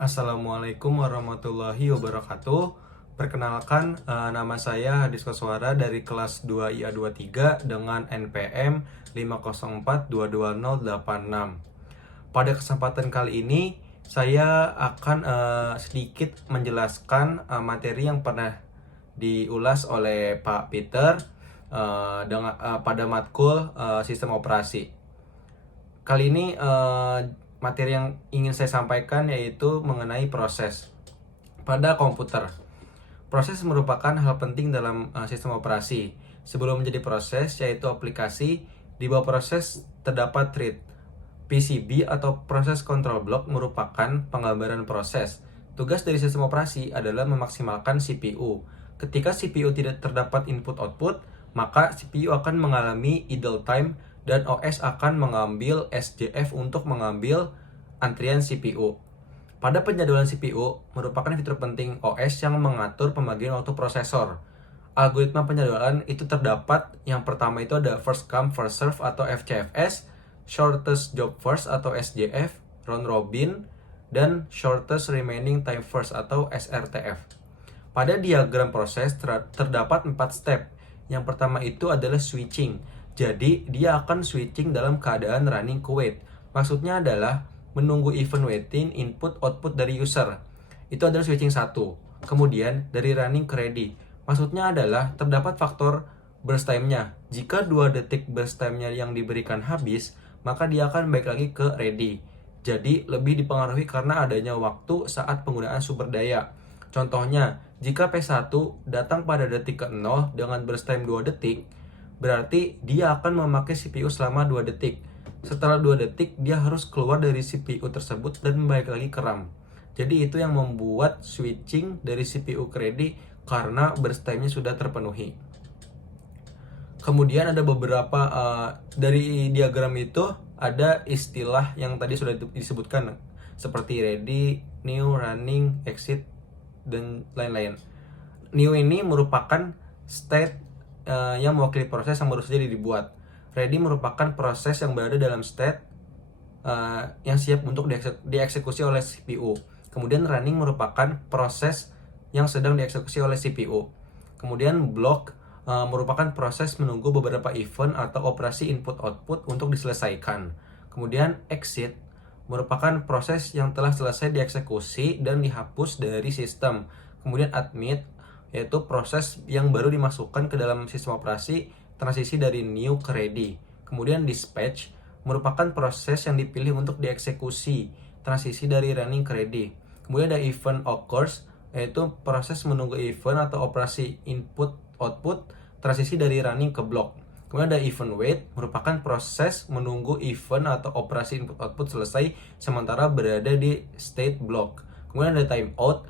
Assalamualaikum warahmatullahi wabarakatuh. Perkenalkan, nama saya Hadis Koswara dari kelas 2 IA23 dengan NPM 504220086. Pada kesempatan kali ini, saya akan sedikit menjelaskan materi yang pernah diulas oleh Pak Peter pada matkul sistem operasi. Kali ini materi yang ingin saya sampaikan yaitu mengenai proses pada komputer. Proses merupakan hal penting dalam sistem operasi. Sebelum menjadi proses, yaitu aplikasi, di bawah proses terdapat thread. PCB atau proses control block merupakan penggambaran proses. Tugas dari sistem operasi adalah memaksimalkan CPU. Ketika CPU tidak terdapat input-output, maka CPU akan mengalami idle time dan OS akan mengambil SJF untuk mengambil antrian CPU. Pada penjadwalan CPU merupakan fitur penting OS yang mengatur pembagian waktu prosesor. Algoritma penjadwalan itu terdapat, yang pertama itu ada first come first serve atau FCFS, shortest job first atau SJF, round robin, dan shortest remaining time first atau SRTF. Pada diagram proses terdapat 4 step. Yang pertama itu adalah switching. Jadi, dia akan switching dalam keadaan running ke wait. Maksudnya adalah menunggu event waiting input output dari user. Itu adalah switching 1. Kemudian, dari running ke ready. Maksudnya adalah terdapat faktor burst time-nya. Jika 2 detik burst time-nya yang diberikan habis, maka dia akan balik lagi ke ready. Jadi, lebih dipengaruhi karena adanya waktu saat penggunaan sumber daya. Contohnya, jika P1 datang pada detik ke-0 dengan burst time 2 detik, berarti dia akan memakai CPU selama 2 detik. Setelah 2 detik, dia harus keluar dari CPU tersebut dan balik lagi ke RAM. Jadi itu yang membuat switching dari CPU ke ready karena burst time-nya sudah terpenuhi. Kemudian ada beberapa dari diagram itu ada istilah yang tadi sudah disebutkan seperti ready, new, running, exit, dan lain-lain. New ini merupakan state yang mewakili proses yang baru saja dibuat. Ready merupakan proses yang berada dalam state yang siap untuk dieksekusi oleh CPU. Kemudian running merupakan proses yang sedang dieksekusi oleh CPU. Kemudian block merupakan proses menunggu beberapa event atau operasi input-output untuk diselesaikan. Kemudian exit merupakan proses yang telah selesai dieksekusi dan dihapus dari sistem. Kemudian admit yaitu proses yang baru dimasukkan ke dalam sistem operasi, transisi dari new ke ready. Kemudian dispatch merupakan proses yang dipilih untuk dieksekusi, transisi dari running ke ready. Kemudian ada event occurs, yaitu proses menunggu event atau operasi input output, transisi dari running ke block. Kemudian ada event wait, merupakan proses menunggu event atau operasi input output selesai sementara berada di state block. Kemudian ada timeout,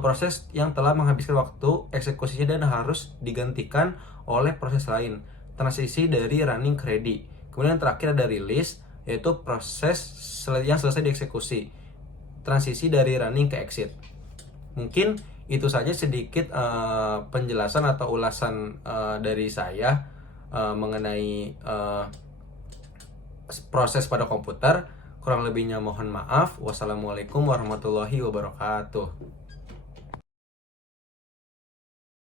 proses yang telah menghabiskan waktu eksekusinya dan harus digantikan oleh proses lain, transisi dari running ke ready. Kemudian terakhir ada release, yaitu proses yang selesai dieksekusi, transisi dari running ke exit. Mungkin itu saja sedikit penjelasan atau ulasan dari saya mengenai proses pada komputer. Kurang lebihnya mohon maaf. Wassalamualaikum warahmatullahi wabarakatuh.